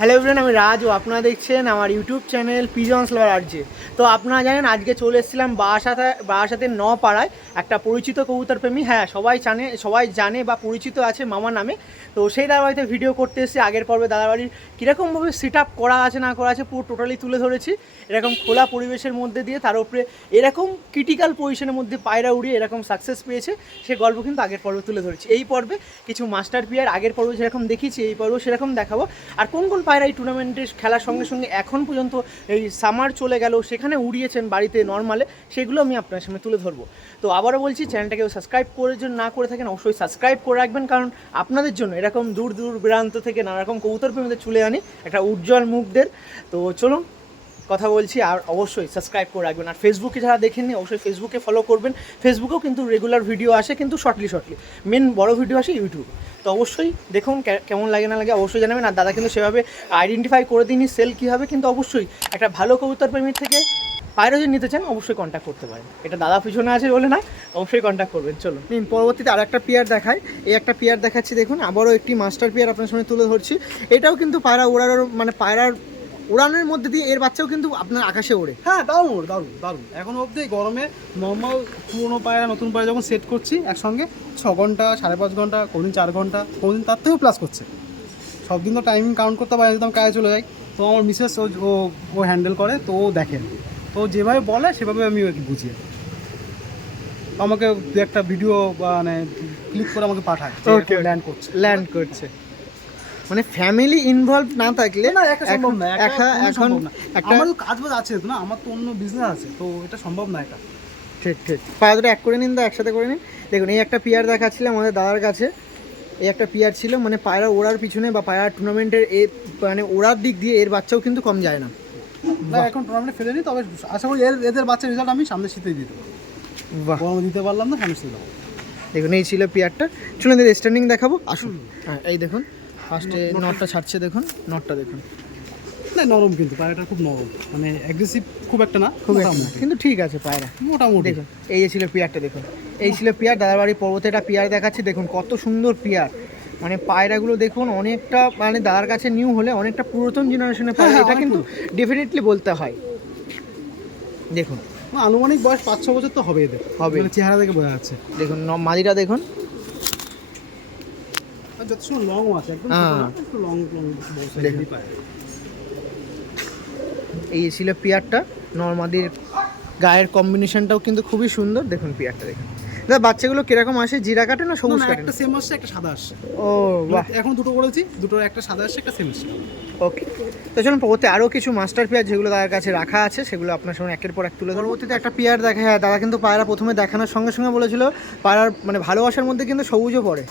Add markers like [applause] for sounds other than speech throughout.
Hello everyone আমি রাজ ও আপনারা দেখছেন আমার YouTube channel pigeons lover RJ তো আপনারা জানেন, আজকে চলে এসেছিলাম বারাসাতে বারাসাতে ন পাড়ায় একটা পরিচিত কবুতর প্রেমী হ্যাঁ সবাই জানে সবাই জানে বা পরিচিত আছে মামা নামে। তো সেই দাদাবাড়িতে ভিডিও করতে এসেছি, আগের পর্বে দাদাবাড়ির কীরকমভাবে সেট আপ করা আছে, না করা আছে, পুরো টোটালি তুলে ধরেছি। এরকম খোলা পরিবেশের মধ্যে দিয়ে, তার উপরে এরকম ক্রিটিক্যাল পজিশনের মধ্যে পায়রা উড়িয়ে এরকম সাকসেস পেয়েছে, সে গল্প কিন্তু আগের পর্বে তুলে ধরেছি। এই পর্বে কিছু মাস্টার প্লেয়ার আগের পর্বে যেরকম দেখিয়েছি, এই পর্ব সেরকম দেখাবো। আর কোন কোন পায়রা এই টুর্নামেন্টের খেলার সঙ্গে সঙ্গে এখন পর্যন্ত এই সামার চলে গেল, সেখানে উড়িয়েছেন বাড়িতে নর্মালে সেগুলো আমি আপনার সামনে তুলে ধরবো। তো আবারও বলছি চ্যানেলটাকে সাবস্ক্রাইব করে যদি না করে থাকেন, অবশ্যই সাবস্ক্রাইব করে রাখবেন, কারণ আপনাদের জন্য এরকম দূর দূর দূরান্ত থেকে নানারকম কবুতর প্রেমীদের চলে আনি, একটা উজ্জ্বল মুখদের তো চলুন কথা বলছি, আর অবশ্যই সাবস্ক্রাইব করে রাখবেন। আর ফেসবুকে যারা দেখেননি, অবশ্যই ফেসবুকে ফলো করবেন। ফেসবুকেও কিন্তু রেগুলার ভিডিও আসে, কিন্তু শর্টলি শর্টলি মেন বড় ভিডিও আসে ইউটিউবে তো অবশ্যই দেখুন কেমন লাগে, না লাগে, অবশ্যই জানাবেন। আর দাদা কিন্তু সেভাবে আইডেন্টিফাই করে দিনই সেল কী হবে, কিন্তু অবশ্যই একটা ভালো কবুতর প্রেমীর থেকে পায়রা যদি নিতে চান, অবশ্যই কন্ট্যাক্ট করতে পারেন। এটা দাদা পিছনে আছে বলে না, অবশ্যই কন্ট্যাক্ট করবেন। চলো নিন পরবর্তীতে আর একটা পেয়ার দেখায় এই একটা পেয়ার দেখাচ্ছি, দেখুন। আবারও একটি মাস্টার পেয়ার আপনার সামনে তুলে ধরছি। এটাও কিন্তু পায়রা ওড়ার মানে পায়রার উড়ানোর মধ্যে দিয়ে এর বাচ্চাও কিন্তু আপনার আকাশে ওড়ে। হ্যাঁ দারুণ দারুণ দারুণ। এখন অবধি গরমে নর্মাল পুরোনো পায়রা নতুন পায়রা যখন সেট করছি একসঙ্গে ছ ঘণ্টা সাড়ে পাঁচ ঘণ্টা কোনদিন চার ঘণ্টা কোনদিন তার থেকেও প্লাস করছে। সব দিন তো টাইমিং কাউন্ট করতে পারে একদম কাজে চলে যাই। তো আমার মিসেস ও ও ও হ্যান্ডেল করে তো ও দেখে। তো যেভাবে বলে সেভাবে আমি ওকে বুঝিয়ে আমাকে দু একটা ভিডিও মানে ক্লিক করে আমাকে পাঠায় ল্যান্ড করছে। ল্যান্ড করছে। মানে ফ্যামিলি ইনভলভ না থাকলে না একা সম্ভব না একা এখন একটা আমারও কাজ বাজ আছে তো না আমার তো অন্য বিজনেস আছে তো এটা সম্ভব না এটা। ঠিক ঠিক। পায়ে দুটো এক করে নিন তো একসাথে করে নিন। দেখুন এই একটা পিয়ার দেখাচ্ছিলাম আমাদের দাদার কাছে। এই একটা পিয়ার ছিল মানে পায়রা ওড়ার পিছনে বা পায়রা টুর্নামেন্টের এ মানে ওড়ার দিক দিয়ে এর বাচ্চাও কিন্তু কম যায় না। না এখন টুর্নামেন্টে ফেলে নি তবে আশা করি এর এদের বাচ্চার রেজাল্ট আমি সামনে শীতে দিয়ে দেবো। বাহ। গরমে দিতে পারলাম না সামনে শীতে দেবো দেখুন এই ছিল পিয়ারটা চলুন এদের স্ট্যান্ডিং দেখাবো। আসুন। হ্যাঁ এই দেখুন। ফার্স্টে নটটা ছাড়ছে দেখুন নটটা দেখুন। না নরম কিন্তু পায়রাটা খুব নরম। মানে অ্যাগ্রেসিভ খুব একটা না খুব কিন্তু ঠিক আছে পায়রা। মোটামুটি। দেখুন এই যে ছিল পিয়ারটা দেখুন। এই ছিল পিয়ার দাদার বাড়ির পর্বতে একটা পিয়ার দেখাচ্ছি দেখুন কত সুন্দর পিয়ার। মানে পায়রাগুলো দেখুন অনেকটা মানে দাদার কাছে নিউ হলে অনেকটা পুরাতন জেনারেশনের পায়রা হ্যাঁ, এটা কিন্তু ডেফিনেটলি বলতে হয়। দেখুন। আনুমানিক বয়স পাঁচ ছ বছর তো হবে এদের। হবে। মানে চেহারা দেখে বোঝা যাচ্ছে। দেখুন মাদিটা দেখুন। যথেষ্ট লং আছে একদম হ্যাঁ। একটু লং লং। এই ছিল পিয়ারটা। নর্মাদির গায়ের কম্বিনেশনটাও কিন্তু খুবই সুন্দর। দেখুন পিয়ারটা দেখুন। দাদা বাচ্চাগুলো কীরকম আসে? জিরা কাটে না সবুজ কাটে একটা সেম আসছে একটা সাদা আসছে। ও বাহ। এখন দুটো করেছি দুটো একটা সাদা আসছে একটা সেম আসছে। ওকে। তো চলুন পরবর্তী আরও কিছু মাস্টার পেয়ার যেগুলো তাদের কাছে রাখা আছে সেগুলো আপনার সঙ্গে একের পর এক তুলে। পরবর্তীতে একটা পেয়ার দেখা হ্যাঁ দাদা কিন্তু পায়রা প্রথমে দেখানোর সঙ্গে সঙ্গে বলেছিল পায়রার মানে ভালোবাসার মধ্যে কিন্তু সবুজও পড়ে।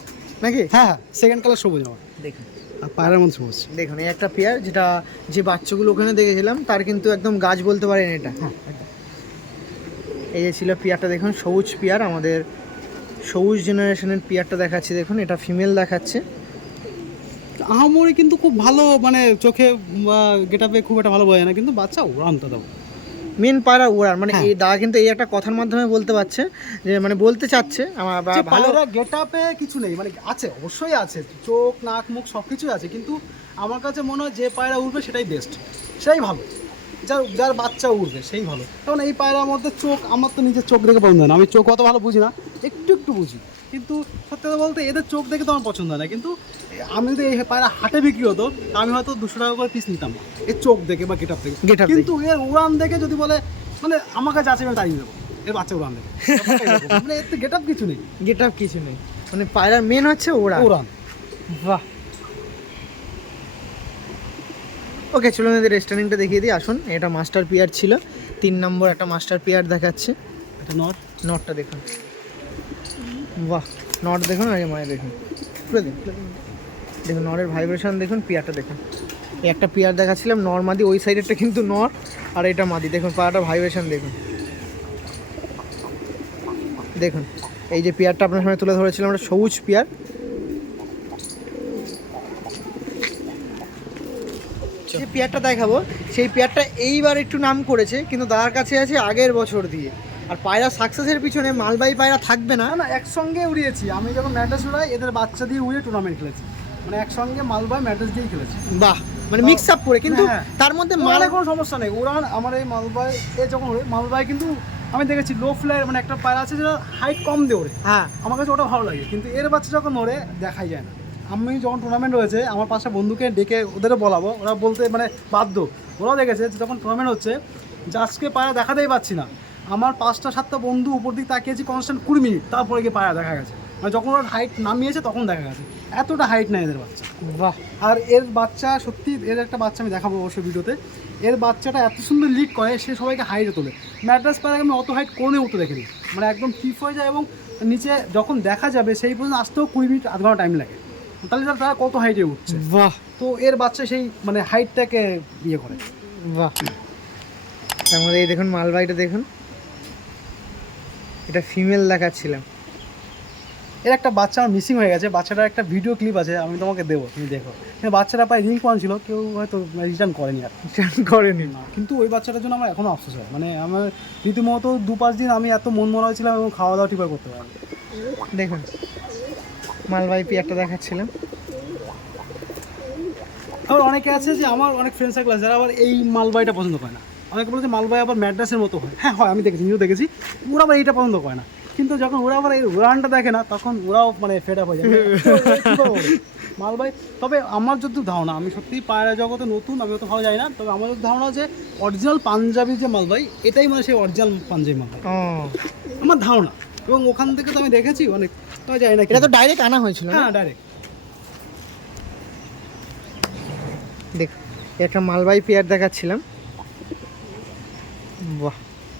নাকি? হ্যাঁ হ্যাঁ সেকেন্ড কালার সবুজ আমার। দেখুন। আর পায়রার সবুজ। দেখুন এই একটা পেয়ার যেটা যে বাচ্চাগুলো ওখানে দেখেছিলাম তার কিন্তু একদম গাছ বলতে পারেন এটা। হ্যাঁ এই যে ছিল পেয়ারটা দেখুন সবুজ পেয়ার আমাদের সবুজ জেনারেশনের পেয়ারটা দেখাচ্ছি দেখুন এটা ফিমেল দেখাচ্ছে। আহামরি কিন্তু খুব ভালো মানে চোখে গেট আপে খুব একটা ভালো বোঝে না কিন্তু বাচ্চা উড়ান তো। দাও মেন পায়রা ওড়ার মানে হ্যাঁ। এই দাদা কিন্তু এই একটা কথার মাধ্যমে বলতে পারছে যে মানে বলতে চাচ্ছে আমার ভালো গেট আপে কিছু নেই মানে আছে অবশ্যই আছে চোখ নাক মুখ সব কিছুই আছে কিন্তু আমার কাছে মনে হয় যে পায়রা উঠবে সেটাই বেস্ট সেটাই ভালো। যার যার বাচ্চা উঠবে সেই ভালো। কারণ এই পায়রার মধ্যে চোখ আমার তো নিজের চোখ দেখে পছন্দ না আমি চোখ অত ভালো বুঝি না একটু একটু বুঝি। কিন্তু সত্যি কথা বলতে এদের চোখ দেখে তো আমার পছন্দ না। কিন্তু আমি যদি এই পায়রা হাটে বিক্রি হতো আমি হয়তো দুশো টাকা করে পিস নিতাম। এর চোখ দেখে বা গেট আপ দেখে। কিন্তু এর উড়ান দেখে যদি বলে মানে আমার কাছে আছে আমি তাই নেব। এর বাচ্চা উড়ান দেখে। [laughs] মানে এর তো গেট আপ কিছু নেই। গেট আপ কিছু নেই। মানে পায়রার মেন হচ্ছে ওড়া উড়ান। বাহ। ওকে চলুন এদের রেস্টুরেন্টটা দেখিয়ে দিই। আসুন এটা মাস্টার পিয়ার ছিল। তিন নম্বর একটা মাস্টার পিয়ার দেখাচ্ছে। এটা নট নটটা দেখুন। বাহ, নট দেখুন আগে মায়ে দেখুন। খুলে দিন দেখুন নরের ভাইব্রেশন দেখুন, পিয়ারটা দেখুন। এই একটা পিয়ার দেখাচ্ছিলাম, নর মাদি, ওই সাইডেরটা কিন্তু নর, আর এটা মাদি। দেখুন পায়াটা ভাইব্রেশন দেখুন। দেখুন, এই যে পিয়ারটা আপনার সামনে তুলে ধরেছিলাম, একটা সবুজ পিয়ার। যে পেয়ারটা দেখাবো, সেই পেয়ারটা এইবার একটু নাম করেছে, কিন্তু দাদার কাছে আছে আগের বছর দিয়ে। আর পায়রা সাকসেসের পিছনে মালবাহী পায়রা থাকবে না। না একসঙ্গে উড়িয়েছি। আমি যখন ম্যাট্রেস উড়াই এদের বাচ্চা দিয়ে উড়িয়ে টুর্নামেন্ট খেলেছি। মানে একসঙ্গে মালবাই ম্যাট্রেস দিয়েই খেলেছি। বাহ মানে মিক্স আপ করে। কিন্তু হ্যাঁ। তার মধ্যে মাল কোনো সমস্যা নেই। উড়ান আমার এই মালবাই এ যখন ওড়ে মালবাই কিন্তু আমি দেখেছি লো ফ্লায়ার মানে একটা পায়রা আছে যেটা হাইট কম দিয়ে ওড়ে। হ্যাঁ। আমার কাছে ওটা ভালো লাগে। কিন্তু এর বাচ্চা যখন ওড়ে দেখাই যায় না। আমি যখন টুর্নামেন্ট হয়েছে আমার পাশে বন্ধুকে ডেকে ওদেরও বলাবো। ওরা বলতে মানে বাধ্য। ওরাও দেখেছে যখন টুর্নামেন্ট হচ্ছে জাজকে পায়রা দেখাতেই পাচ্ছি না। আমার পাঁচটা সাতটা বন্ধু উপর দিকে তাকিয়েছি কনস্ট্যান্ট কুড়ি মিনিট। তারপরে গিয়ে পায়রা দেখা গেছে। মানে যখন ওর হাইট নামিয়েছে তখন দেখা গেছে। এতটা হাইট নেয় এদের বাচ্চা। বাহ। আর এর বাচ্চা সত্যি এর একটা বাচ্চা আমি দেখাবো অবশ্যই ভিডিওতে। এর বাচ্চাটা এত সুন্দর লিড করে সে সবাইকে হাইটে তোলে। ম্যাড্রাস পায়রা আমি অত হাইট কোনে উঠতে দেখিনি। মানে একদম টিপ হয়ে যায় এবং নিচে যখন দেখা যাবে সেই পর্যন্ত আসতেও কুড়ি মিনিট আধ ঘণ্টা টাইম লাগে। তাহলে তারা তারা কত হাইটে উঠছে? বাহ। তো এর বাচ্চা সেই মানে হাইটটাকে ইয়ে করে। বাহ। তার মধ্যে এই দেখুন মালবাইটা দেখুন। এটা ফিমেল দেখাচ্ছিলাম। এর একটা বাচ্চা আমার মিসিং হয়ে গেছে বাচ্চাটার একটা ভিডিও ক্লিপ আছে আমি তোমাকে দেবো তুমি দেখো। বাচ্চাটা প্রায় রিং পয়েন্ট ছিল কেউ হয়তো রিটার্ন করেনি আর। রিটার্ন করেনি। না কিন্তু ওই বাচ্চাটার জন্য আমার এখনও আফসোস হয়। মানে আমার রীতিমতো দু পাঁচ দিন আমি এত মন মরা হয়েছিলাম এবং খাওয়া দাওয়া ঠিকভাবে করতে পারি দেখুন মালবাই একটা দেখাচ্ছিলাম। আবার অনেকে আছে যে আমার অনেক ফ্রেন্ড সার্কেল আছে যারা আবার এই মালবাইটা পছন্দ করে না। অনেকে বলে যে মালবাই আবার ম্যাড্রাসের মতো হয়। হ্যাঁ হয় আমি দেখেছি নিজেও দেখেছি। ওরা আবার এইটা পছন্দ করে না। কিন্তু যখন ওরা আবার এই উড়ানটা দেখে না তখন ওরাও মানে ফেড আপ হয়ে যায়। [laughs] মালবাই তবে আমার যদি ধারণা আমি সত্যিই পায়রা জগতে নতুন আমি অত ভালো যাই না তবে আমার যদি ধারণা যে অরিজিনাল পাঞ্জাবি যে মালবাই এটাই মানে সেই অরিজিনাল পাঞ্জাবি মালবাই আমার ধারণা। এবং ওখান থেকে তো আমি দেখেছি অনেক তো যাই না এটা তো ডাইরেক্ট আনা হয়েছিল হ্যাঁ ডাইরেক্ট দেখ একটা মালবাই পেয়ার দেখাচ্ছিলাম। বাহ।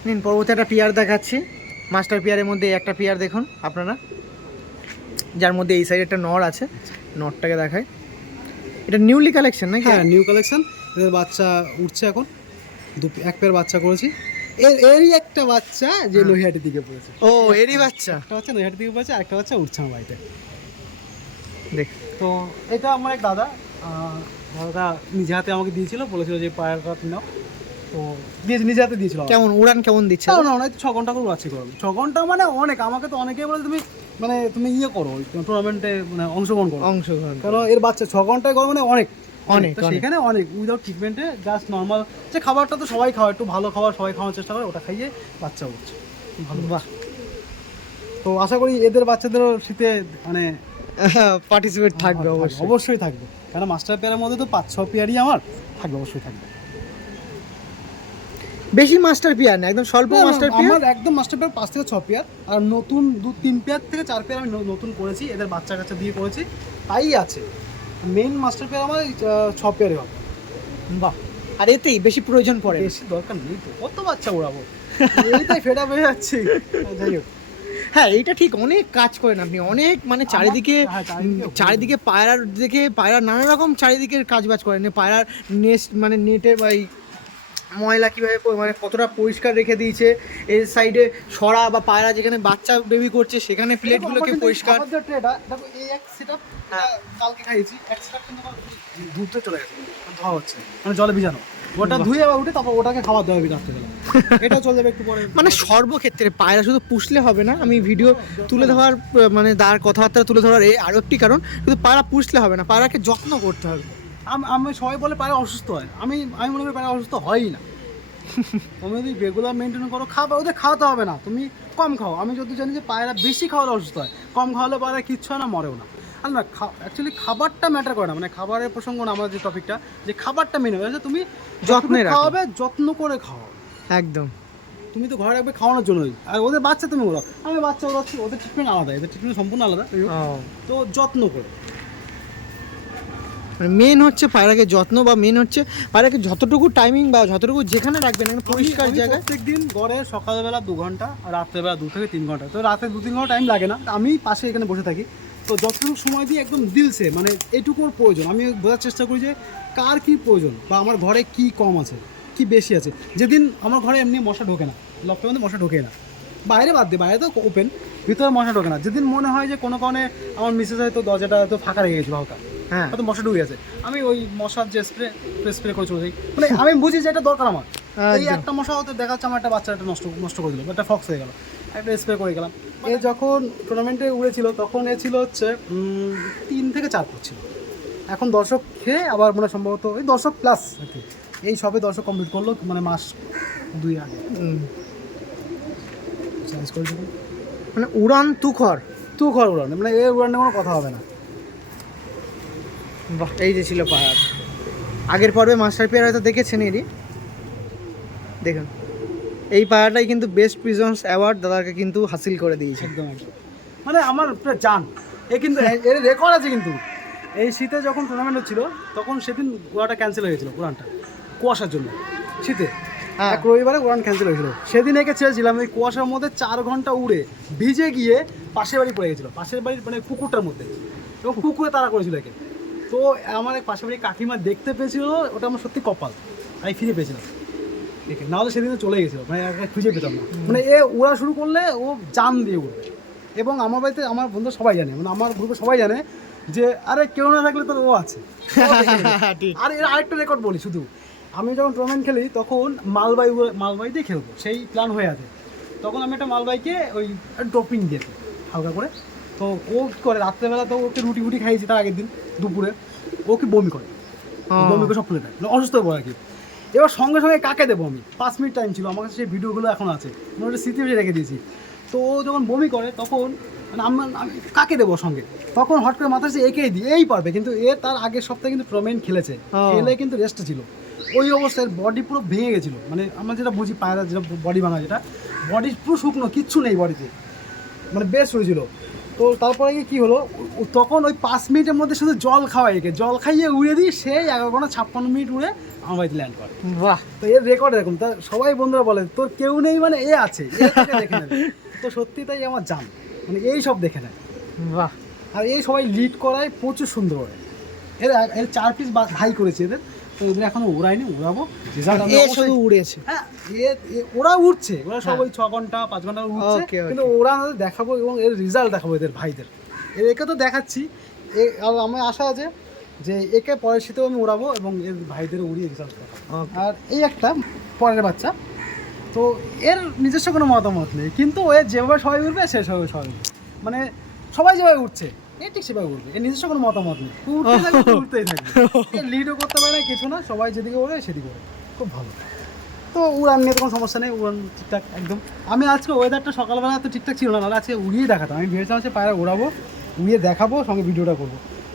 নিন পরবর্তী একটা পেয়ার দেখাচ্ছি। মাস্টার পেয়ারের মধ্যে একটা পেয়ার দেখুন আপনারা। যার মধ্যে এই সাইডে একটা নর আছে নরটাকে দেখায় এটা নিউলি কালেকশন নাকি? হ্যাঁ নিউ কালেকশন এদের বাচ্চা উঠছে এখন। দু এক পেয়ার বাচ্চা করেছি। এর এরই একটা বাচ্চা যে নৈহাটির দিকে পড়েছে। ও এরই বাচ্চা। একটা বাচ্চা নৈহাটির দিকে পড়েছে একটা বাচ্চা উঠছে আমার বাড়িতে। দেখ। তো এটা আমার এক দাদা। দাদা নিজে হাতে আমাকে দিয়েছিল বলেছিল যে পায়রাটা তুমি নাও। তো দিয়েছি নিজে হাতে দিয়েছিল। কেমন উড়ান কেমন দিচ্ছে? না না অনেক ছ ঘণ্টা করে বাচ্চা করো ছ ঘণ্টা মানে অনেক আমাকে তো অনেকেই বলে তুমি মানে তুমি ইয়ে করো টুর্নামেন্টে মানে অংশগ্রহণ করো। অংশগ্রহণ কারণ এর বাচ্চা ছ ঘন্টায় করো মানে অনেক। অনেক, অনেক। সেখানে অনেক উইদাউট ট্রিটমেন্টে জাস্ট নর্মাল যে খাবারটা তো সবাই খাওয়া একটু ভালো খাবার সবাই খাওয়ার চেষ্টা করে ওটা খাইয়ে বাচ্চা উঠছে। ভালো বাহ। তো আশা করি এদের বাচ্চাদেরও শীতে মানে [laughs] পার্টিসিপেট থাকবে অবশ্যই। অবশ্যই থাকবে। কারণ মাস্টার পেয়ারের মধ্যে তো পাঁচ ছ পেয়ারই আমার থাকবে অবশ্যই থাকবে। বেশি মাস্টার পেয়ার না একদম স্বল্প মাস্টার পেয়ার আমার একদম মাস্টার পেয়ার পাঁচ থেকে ছ পেয়ার আর নতুন দু তিন পেয়ার থেকে চার পেয়ার আমি নতুন করেছি এদের বাচ্চা কাচ্চা দিয়ে করেছি তাই আছে। মেন মাস্টার পেয়ার আমার ছ পেয়ারই হবে। বাহ আর এতেই বেশি প্রয়োজন পড়ে বেশি দরকার নেই তো কত বাচ্চা উড়াবো [laughs] এইটাই আপ হয়ে যাচ্ছি। যাই হোক। হ্যাঁ এইটা ঠিক অনেক কাজ করেন আপনি অনেক মানে চারিদিকে হ্যাঁ, চারিদিকে পায়রার দেখে পায়রার নানা রকম চারিদিকের কাজ বাজ করেন পায়রার নেস্ট মানে নেটের বা এই ময়লা কীভাবে মানে কতটা পরিষ্কার রেখে দিয়েছে এর সাইডে সরা বা পায়রা যেখানে বাচ্চা বেবি করছে সেখানে প্লেটগুলোকে পরিষ্কার। এই এক সেটআপ হ্যাঁ। কালকে খাইয়েছি এক সেটআপ কিন্তু ধুতে চলে গেছে। ধোয়া হচ্ছে মানে জলে ভিজানো। ওটা ধুয়ে আবার উঠে তারপর ওটাকে খাবার দেওয়া হবে রাত্রেবেলা। [laughs] এটা চলে যাবে একটু পরে। মানে সর্বক্ষেত্রে পায়রা শুধু পুষলে হবে না আমি ভিডিও তুলে ধরার মানে তার কথাবার্তা তুলে ধরার এই আরও একটি কারণ শুধু পায়রা পুষলে হবে না পায়রাকে যত্ন করতে হবে। আম- সবাই বলে পায়রা অসুস্থ হয় আমি আমি মনে করি পায়রা অসুস্থ হয়ই না। [laughs] তুমি যদি রেগুলার মেনটেন করো খাবার ওদের খাওয়াতে হবে না। তুমি কম খাও। আমি যদি জানি যে পায়রা বেশি খাওয়ালে অসুস্থ হয় কম খাওয়ালে পায়রা কিচ্ছু হয় না মরেও না। আর না অ্যাকচুয়ালি খাবারটা ম্যাটার করে না। মানে খাবারের প্রসঙ্গ না আমাদের যে টপিকটা যে খাবারটা মেনে হয়েছে তুমি যত্নে খাওয়াবে যত্ন করে খাওয়াও। একদম। তুমি তো ঘরে রাখবে খাওয়ানোর জন্যই আর ওদের বাচ্চা তুমি ওরা আমি বাচ্চা ওরাচ্ছি ওদের ট্রিটমেন্ট আলাদা। এদের ট্রিটমেন্ট সম্পূর্ণ আলাদা। তো যত্ন করে। মানে মেন হচ্ছে পায়রাকে যত্ন বা মেন হচ্ছে পায়রাকে যতটুকু টাইমিং বা যতটুকু যেখানে রাখবেন একটা পরিষ্কার জায়গায়। প্রত্যেকদিন গড়ে সকালবেলা দু ঘণ্টা আর রাত্রেবেলা দু থেকে তিন ঘণ্টা। তো রাতে দু তিন ঘণ্টা টাইম লাগে না। আমি পাশে এখানে বসে থাকি। তো যতটুকু সময় দিয়ে একদম দিলসে মানে এটুকুর প্রয়োজন। আমি বোঝার চেষ্টা করি যে কার কি প্রয়োজন বা আমার ঘরে কি কম আছে কি বেশি আছে। যেদিন আমার ঘরে এমনি মশা ঢোকে না লকটার মধ্যে মশা ঢোকে না। বাইরে বাদ দিয়ে বাইরে তো ওপেন ভিতরে মশা ঢোকে না। যেদিন মনে হয় যে কোনো কারণে আমার মিসেস হয়তো দরজাটা হয়তো ফাঁকা রেখে গেছে হালকা হয়তো মশা ঢুকে গেছে। আমি ওই মশার যে স্প্রে স্প্রে করে চলে যাই। মানে আমি বুঝি যে এটা দরকার আমার। এই একটা মশা হতে দেখা যাচ্ছে আমার একটা বাচ্চা একটা নষ্ট নষ্ট করে দিল একটা ফক্স হয়ে গেল। একটা স্প্রে করে গেলাম। এ যখন টুর্নামেন্টে উড়েছিল তখন এ ছিল হচ্ছে তিন থেকে চার ফুট ছিল। এখন দর্শক খেয়ে আবার মানে সম্ভবত ওই দর্শক প্লাস এই সবে দর্শক কমপ্লিট করল মানে মাস দুই আগে। চেঞ্জ করে মানে উড়ান তুখর। তু ঘর উড়ান মানে এ উড়ানে কোনো কথা হবে না। বাহ এই যে ছিল পাহাড়। আগের পর্বে মাস্টার পেয়ার হয়তো দেখেছেন এরই দেখুন এই পাহাড়টাই কিন্তু বেস্ট প্রিজন্স অ্যাওয়ার্ড দাদাকে কিন্তু হাসিল করে দিয়েছে। একদম মানে আমার চান এ কিন্তু এ- এর রেকর্ড আছে কিন্তু। এই শীতে যখন টুর্নামেন্ট হচ্ছিল তখন সেদিন গোয়াটা ক্যান্সেল হয়ে গেছিল উড়ানটা। কুয়াশার জন্য শীতে। হ্যাঁ। এক রবিবারে উড়ান ক্যান্সেল হয়েছিল সেদিন একে চেয়েছিলাম ওই কুয়াশার মধ্যে চার ঘণ্টা উড়ে ভিজে গিয়ে পাশের বাড়ি পড়ে গেছিল। পাশের বাড়ির মানে পুকুরটার মধ্যে। এবং পুকুরে তারা করেছিল একে। তো আমার এক পাশাপাশি কাকিমা দেখতে পেয়েছিল ওটা আমার সত্যি কপাল। আমি ফিরে পেয়েছিলাম। দেখে নাহলে সেদিন চলে গেছিল মানে খুঁজে পেতাম না। মানে এ উড়া শুরু করলে ও জান দিয়ে উড়বে এবং আমার বাড়িতে আমার বন্ধু সবাই জানে মানে আমার গ্রুপে সবাই জানে যে আরে কেউ না থাকলে তো ও আছে। দেখে [laughs] নেবে। ঠিক। আর এর আরেকটা রেকর্ড বলি শুধু। আমি যখন টুর্নামেন্ট খেলি তখন মালবাই মালবাই দিয়ে খেলব সেই প্ল্যান হয়ে আছে। তখন আমি একটা মালবাইকে ওই ড্রপিং দিয়েছি হালকা করে। তো ও কী করে রাত্রেবেলা তো ওকে রুটি ফুটি খাইয়েছি তার আগের দিন দুপুরে। ও কি বমি করে। বমি করে সব ফুলে দেয়। মানে অসুস্থ হয়ে পড়ে আর কি। এবার সঙ্গে সঙ্গে কাকে দেবো আমি? পাঁচ মিনিট টাইম ছিল আমার কাছে সেই ভিডিওগুলো এখন আছে। আমি ওটা স্মৃতি রেখে দিয়েছি। তো ও যখন বমি করে তখন মানে আমার আমি কাকে দেবো সঙ্গে? তখন হট করে মাথা সে একেই দিই এই পারবে কিন্তু এ তার আগের সপ্তাহে কিন্তু ট্রমেন খেলেছে। খেলে কিন্তু রেস্ট ছিল। ওই অবস্থায় বডি পুরো ভেঙে গেছিল। মানে আমরা যেটা বুঝি পায়রা যেটা বডি ভাঙা যেটা বডি পুরো শুকনো কিচ্ছু নেই বডিতে মানে বেশ হয়েছিল। তো তারপরে কী হলো? তখন ওই পাঁচ মিনিটের মধ্যে শুধু জল খাওয়াই একে জল খাইয়ে উড়ে দিই সেই এগারো ঘণ্টা ছাপ্পান্ন মিনিট উড়ে আমার বাড়িতে ল্যান্ড করে। বাহ। তো এর রেকর্ড এরকম তা সবাই বন্ধুরা বলে তোর কেউ নেই মানে এ আছে তো সত্যি তাই আমার জান মানে এই সব দেখে নেয়। বাহ। আর এই সবাই লিড করায় প্রচুর সুন্দর এর এর চার পিস ভাই করেছে এদের। তো এদের এখনও উড়ায়নি উড়াবো। রেজাল্ট এ শুধু উড়েছে। হ্যাঁ ওরা উঠছে ওরা সব। ওই ছ ঘণ্টা পাঁচ ঘণ্টা উঠছে. কিন্তু ওরা দেখাবো এবং এর রেজাল্ট দেখাবো এদের ভাইদের। এর একে তো দেখাচ্ছি। এ আর আমার আশা আছে যে একে পরের শীতেও আমি উড়াবো এবং এর ভাইদের উড়িয়ে রেজাল্ট দেখাবো। আর এই একটা পরের বাচ্চা। তো এর নিজস্ব কোনো মতামত নেই। কিন্তু ও যেভাবে সবাই উঠবে সে সবাই উঠবে মানে সবাই যেভাবে উঠছে ঠিক সেভাবে উঠবে এর নিজস্ব কোনো মতামত নেই। [laughs] ও উঠতে থাকবে ও উঠতেই থাকবে লিডও করতে পারে না কিছু না সবাই যেদিকে ওড়ে সেদিকে ওড়ে খুব ভালো। তো উড়ান নিয়ে তো কোনো সমস্যা নেই উড়ান ঠিকঠাক একদম। আমি আজকে ওয়েদারটা সকালবেলা তো ঠিকঠাক ছিল না নাহলে আজকে উড়িয়ে দেখাতাম। আমি ভেবেছিলাম সে পায়রা উড়াবো উড়িয়ে দেখাবো সঙ্গে ভিডিওটা করব।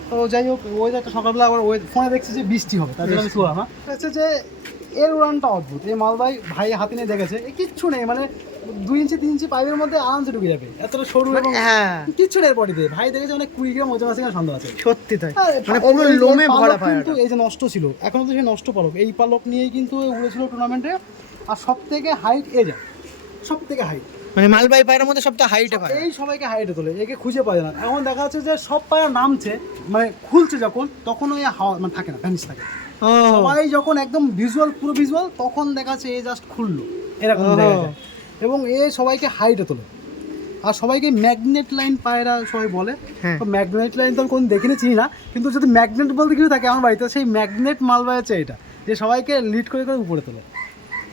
তো যাই হোক ওয়েদারটা সকালবেলা আবার ওয়ে ফোনে দেখছি যে বৃষ্টি হবে তার জন্য আমি হ্যাঁ হচ্ছে যে এর উড়ানটা অদ্ভুত। এই মালবাই ভাই হাতে নিয়ে দেখেছে এ কিচ্ছু নেই মানে দুই ইঞ্চি তিন ইঞ্চি পাইপের মধ্যে আরামসে ঢুকে যাবে। এতটা সরু এবং হ্যাঁ। কিচ্ছু নেই বডিতে ভাই দেখেছে অনেক কুড়ি গ্রাম ওজন আছে সন্দেহ আছে। সত্যি তাই। হ্যাঁ, মানে এই- পুরো লোমে ভরা কিন্তু এই যে নষ্ট ছিল এখন তো সে নষ্ট পালক। এই পালক নিয়েই কিন্তু উড়েছিল টুর্নামেন্টে আর সব থেকে হাইট এ যায় সব থেকে হাইট মানে মালবাই পায়রার মধ্যে সবটা হাইটে পায় এই সবাইকে হাইটে তোলে একে খুঁজে পাওয়া যায় না। এখন দেখা যাচ্ছে যে সব পায়রা নামছে মানে খুলছে যখন তখন ওই হাওয়া মানে থাকে না ভ্যানিস থাকে। সবাই যখন একদম ভিজুয়াল পুরো ভিজুয়াল তখন দেখা যাচ্ছে এ জাস্ট খুললো। এরকম যায়। এবং এ সবাইকে হাইটে তোলে। আর সবাইকে ম্যাগনেট লাইন পায়রা সবাই বলে। হ্যাঁ। তো ম্যাগনেট লাইন তো আমি কোনো দেখিনি চিনি না। কিন্তু যদি ম্যাগনেট বলতে কিছু থাকে আমার বাড়িতে সেই ম্যাগনেট মালবাই আছে এটা যে সবাইকে লিড করে করে উপরে তোলে।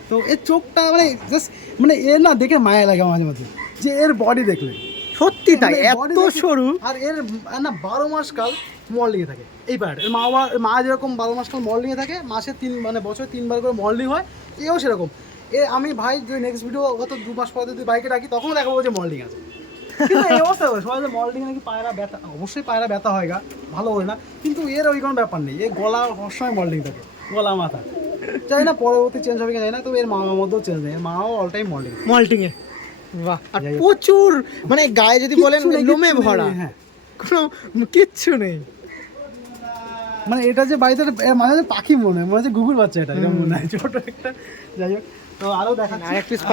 তো এর চোখটা মানে জাস্ট মানে এ না দেখে মায়া লাগে মাঝে মাঝে। যে এর বডি দেখলে। সত্যি তাই মানে এত সরু। আর এর না বারো মাস কাল মল্ডিংয়ে থাকে। এই এর মা বাবা মা যেরকম বারো মাস কাল মল্ডিংয়ে থাকে মাসে তিন মানে বছরে তিনবার করে মল্ডিং হয় এও সেরকম। এ আমি ভাই যদি নেক্সট ভিডিও হয়তো দু মাস পরে যদি বাইকে রাখি তখন দেখাবো যে মল্ডিং আছে। এই অবস্থা সবাই নাকি পায়রা ব্যথা অবশ্যই পায়রা ব্যথা হয় গা ভালো হয় না। কিন্তু এর ওই কোনো ব্যাপার নেই এর গলা সবসময় থাকে গলা মাথা। চাই না পরবর্তী চেঞ্জ হবে কি জানি না তবে এর মামার মধ্যেও চেঞ্জ নেই এর মাও অল টাইম মল্ডিং মল্টিং এ বাহ আর প্রচুর মানে গায়ে যদি বলেন লোমে ভরা। হ্যাঁ। কোনো কিচ্ছু নেই। মানে এটা যে বাড়িতে মাঝে মাঝে পাখি মনে হয় মনে হচ্ছে গুগুর বাচ্চা এটা মনে হয় ছোট একটা যাই হোক। তো আরও দেখা আর এক piece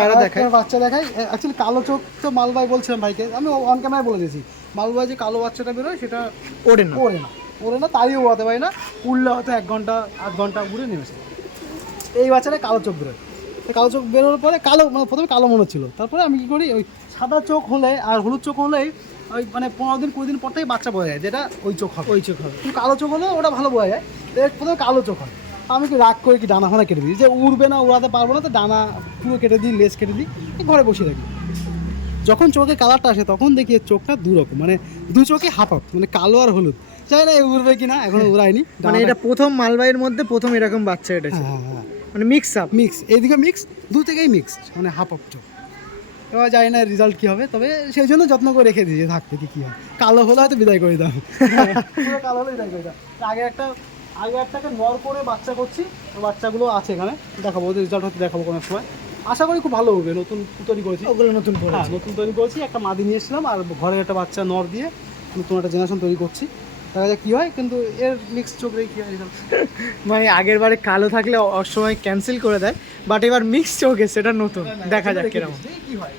বাচ্চা দেখাই। অ্যাকচুয়ালি কালো চোখ তো মালবাই বলছিলাম ভাইকে। আমি অন ক্যামেরায় বলে দিয়েছি। মালবাই যে কালো বাচ্চাটা বেরোয় সেটা ওড়ে না। ওড়ে না। ওড়ে না তাইও পারি না। উড়লে হয়তো এক ঘণ্টা আধ ঘণ্টা নেমেছে। এই বাচ্চাটা কালো চোখ বেরোয়। কালো চোখ বেরোনোর পরে কালো মানে প্রথমে কালো মনে হচ্ছিল। তারপরে আমি কী করি ওই সাদা চোখ হলে আর হলুদ চোখ হলেই ওই মানে পনেরো দিন কুড়ি দিন পর থেকে বাচ্চা বোঝা যায় যেটা ওই চোখ হবে। ওই চোখ হবে। কিন্তু কালো চোখ হলে ওটা ভালো বোঝা যায় প্রথমে কালো চোখ হয়। আমি কি রাগ করে কি ডানা ফানা কেটে দিই? যে উড়বে না উড়াতে পারব না তো ডানা পুরো কেটে দিই লেজ কেটে দিই ঘরে বসে থাকি। যখন চোখে কালারটা আসে তখন দেখি চোখটা দু রকম মানে দু চোখে হাফ হাফ মানে কালো আর হলুদ। জানি না উড়বে কিনা এখনও উড়ায়নি মানে এটা প্রথম মালবাহীর মধ্যে প্রথম এরকম বাচ্চা এটা হ্যাঁ হ্যাঁ। মানে মিক্স আপ মিক্স এইদিকে মিক্স দু থেকেই মিক্সড মানে হাফ অফ চোখ এবার জানি না রেজাল্ট কী হবে তবে সেই জন্য যত্ন করে রেখে দিয়েছে থাকতে কি কী হয়। কালো হলে হয়তো বিদায় করে দাও। পুরো কালো হলে বিদায় করে দাও। আগে একটা আগে একটাকে নর করে বাচ্চা করছি তো বাচ্চাগুলো আছে এখানে দেখাবো ওদের রেজাল্ট হয়তো দেখাবো কোনো সময়। আশা করি খুব ভালো হবে নতুন তৈরি করেছি। ওগুলো নতুন করে হ্যাঁ নতুন তৈরি করেছি একটা মাদি নিয়ে এসেছিলাম আর ঘরে একটা বাচ্চা নর দিয়ে নতুন একটা জেনারেশন তৈরি করছি। দেখা যাক কী হয় কিন্তু এর মিক্স চোখ রেখে কী হয় মানে আগের বারে কালো থাকলে অসময় ক্যান্সেল করে দেয় বাট এবার মিক্স চোখে সেটা নতুন। দেখা যাক কীরকম। কি হয়।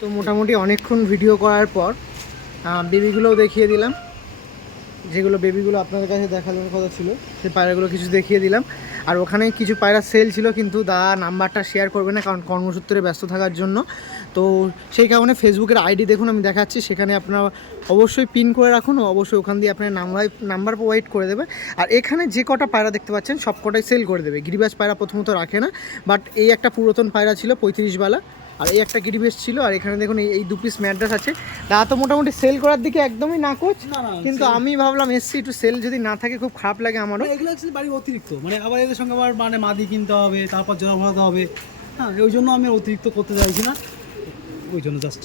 তো মোটামুটি অনেকক্ষণ ভিডিও করার পর বেবিগুলোও দেখিয়ে দিলাম। যেগুলো বেবিগুলো আপনাদের কাছে দেখানোর কথা ছিল সে পায়রাগুলো কিছু দেখিয়ে দিলাম। আর ওখানে কিছু পায়রা সেল ছিল, কিন্তু দা নাম্বারটা শেয়ার করবে না, কারণ কর্মসূত্রে ব্যস্ত থাকার জন্য। তো সেই কারণে ফেসবুকের আইডি দেখুন, আমি দেখাচ্ছি, সেখানে আপনারা অবশ্যই পিন করে রাখুন, অবশ্যই ওখান দিয়ে আপনার নাম্বার নাম্বার প্রোভাইড করে দেবে। আর এখানে যে কটা পায়রা দেখতে পাচ্ছেন সব কটাই সেল করে দেবে। গিরিবাজ পায়রা প্রথমত রাখে না বাট এই একটা পুরাতন পায়রা ছিল, পঁয়ত্রিশ বেলা। আর এই একটা গিরিবেশ ছিল আর এখানে দেখুন এই- দু পিস ম্যাড্রাস আছে। দাদা তো মোটামুটি সেল করার দিকে একদমই না কোচ কিন্তু আমি ভাবলাম এসছি একটু সেল যদি না থাকে খুব খারাপ লাগে আমারও। এগুলো বাড়ির অতিরিক্ত। মানে আবার এদের সঙ্গে আবার মানে মাদি কিনতে হবে তারপর জল ভরাতে হবে। হ্যাঁ ওই জন্য আমি অতিরিক্ত করতে চাইছি না। ওই জন্য জাস্ট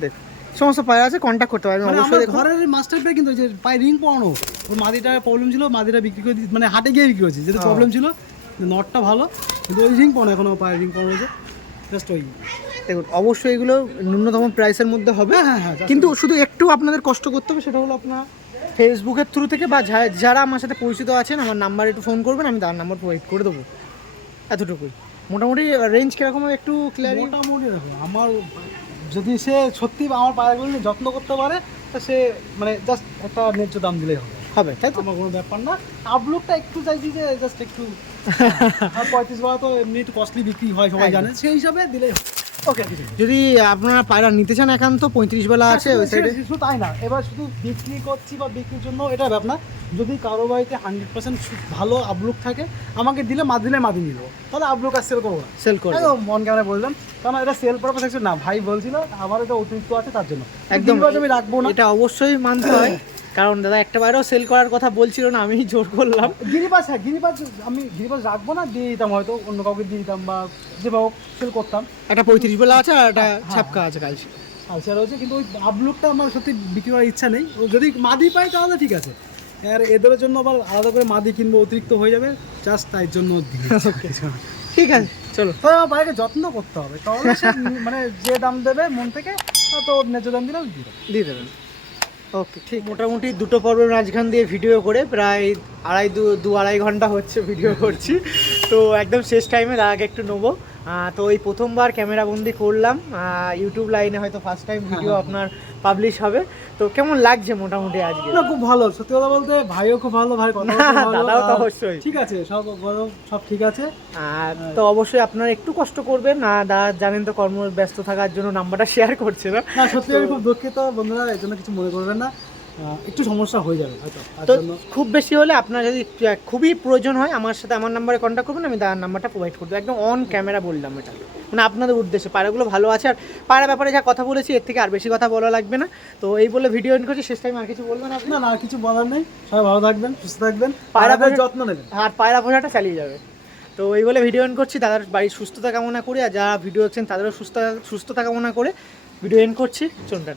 দেখ সমস্ত পায়ে আছে কন্ট্যাক্ট করতে পারবেন মানে অবশ্যই ঘরের মাস্টার পেয়ে কিন্তু যে পায়ে রিং পরানো ওর মাদিটার প্রবলেম ছিল মাদিটা বিক্রি করে মানে হাটে গিয়ে বিক্রি করেছি যেটা প্রবলেম ছিল নটটা ভালো কিন্তু ওই রিং পরানো এখনও পায়ে রিং পরানো হয়েছে। জাস্ট ওই। দেখুন অবশ্যই এগুলো ন্যূনতম প্রাইসের মধ্যে হবে। হ্যাঁ হ্যাঁ হ্যাঁ কিন্তু শুধু একটু আপনাদের কষ্ট করতে হবে সেটা হলো আপনার ফেসবুকের থ্রু থেকে বা যারা আমার সাথে পরিচিত আছেন আমার নাম্বার একটু ফোন করবেন আমি তার নাম্বার প্রোভাইড করে দেবো। এতটুকুই। মোটামুটি রেঞ্জ কীরকম একটু ক্লিয়ার মোটামুটি দেখো আমার যদি সে সত্যি আমার পায়রাগুলো নিয়ে যত্ন করতে পারে তা সে মানে জাস্ট একটা ন্যায্য দাম দিলেই হবে। হবে তাই তো? আমার কোনো ব্যাপার না। আপলোডটা একটু চাইছি যে জাস্ট একটু আর পঁয়ত্রিশ বেলা তো এমনি একটু কস্টলি বিক্রি হয় সবাই জানে। সেই হিসাবে দিলেই ওকে যদি আপনারা পায়রা নিতে চান একান্ত পঁয়ত্রিশ বেলা আছে ওই সাইডে শুধু তাই না এবার শুধু বিক্রি করছি বা বিক্রির জন্য এটা ব্যাপার না। যদি কারও বাড়িতে হান্ড্রেড পার্সেন্ট ভালো আপলুক থাকে আমাকে দিলে মা দিলে মাদি নিল। তাহলে আপলুক আর সেল করব না। সেল করব। মন ক্যামেরা বললাম কারণ এটা সেল পারপাস অ্যাকচুয়ালি না ভাই বলছিল আমার এটা অতিরিক্ত আছে তার জন্য। একদম। একদম আমি রাখব না। এটা অবশ্যই মানতে হয়। [coughs] কারণ দাদা একটা বাইরেও সেল করার কথা বলছিল না আমি জোর করলাম। গিরিবাস হ্যাঁ গিরিবাস আমি গিরিবাস রাখব না দিয়ে দিতাম হয়তো অন্য কাউকে দিয়ে দিতাম বা যে যেভাবে সেল করতাম। একটা পঁয়ত্রিশ বেলা আছে আর একটা ছাপকা আছে কালকে কালচার রয়েছে কিন্তু ওই আপলুকটা আমার সত্যি বিক্রি করার ইচ্ছা নেই। ও যদি মাদি পাই তাহলে ঠিক আছে। আর এদের জন্য আবার আলাদা করে মাদি কিনবো অতিরিক্ত হয়ে যাবে জাস্ট তাই জন্য। ঠিক আছে চলো। তবে আমার বাইরে যত্ন করতে হবে। তাহলে মানে যে দাম দেবে মন থেকে তো ন্যায্য দাম দিলে দিয়ে দেবো। দিয়ে দেবেন। ওকে ঠিক মোটামুটি দুটো পর্বের মাঝখান দিয়ে ভিডিও করে প্রায় আড়াই দু দু আড়াই ঘণ্টা হচ্ছে ভিডিও করছি। তো একদম শেষ টাইমে দাদাকে একটু নেব। তো এই প্রথমবার ক্যামেরা বন্দি করলাম ইউটিউব লাইনে হয়তো ফার্স্ট টাইম ভিডিও আপনার পাবলিশ হবে। তো কেমন লাগছে মোটামুটি আজকে? না খুব ভালো। সত্যি কথা বলতে ভাইও খুব ভালো ভাই দাদাও তো অবশ্যই। ঠিক আছে সব বড়- সব ঠিক আছে। আর তো অবশ্যই আপনারা একটু কষ্ট করবেন। না দাদা জানেন তো কর্ম ব্যস্ত থাকার জন্য নাম্বারটা শেয়ার করছে না। সত্যি আমি খুব দুঃখিত বন্ধুরা এর জন্য কিছু মনে করবেন না। একটু সমস্যা হয়ে যাবে হয়তো তো খুব বেশি হলে আপনার যদি খুবই প্রয়োজন হয় আমার সাথে আমার নাম্বারে কন্ট্যাক্ট করবেন আমি তার নাম্বারটা প্রোভাইড করব। একদম অন ক্যামেরা বললাম এটা। মানে আপনাদের উদ্দেশ্যে পায়রাগুলো ভালো আছে আর পায়রা ব্যাপারে যা কথা বলেছি এর থেকে আর বেশি কথা বলা লাগবে না। তো এই বলে ভিডিও এন্ড করছি শেষ টাইম আর কিছু বলবেন আপনি? না আর কিছু বলার নেই। সবাই ভালো থাকবেন সুস্থ থাকবেন। পায়রা যত্ন নেবেন। আর পায়রা পোষাটা চালিয়ে যাবে। তো এই বলে ভিডিও এন্ড করছি তাদের বাড়ির সুস্থতা কামনা করে আর যারা ভিডিও দেখছেন তাদেরও সুস্থ সুস্থতা কামনা করে ভিডিও এন্ড করছি। চলটা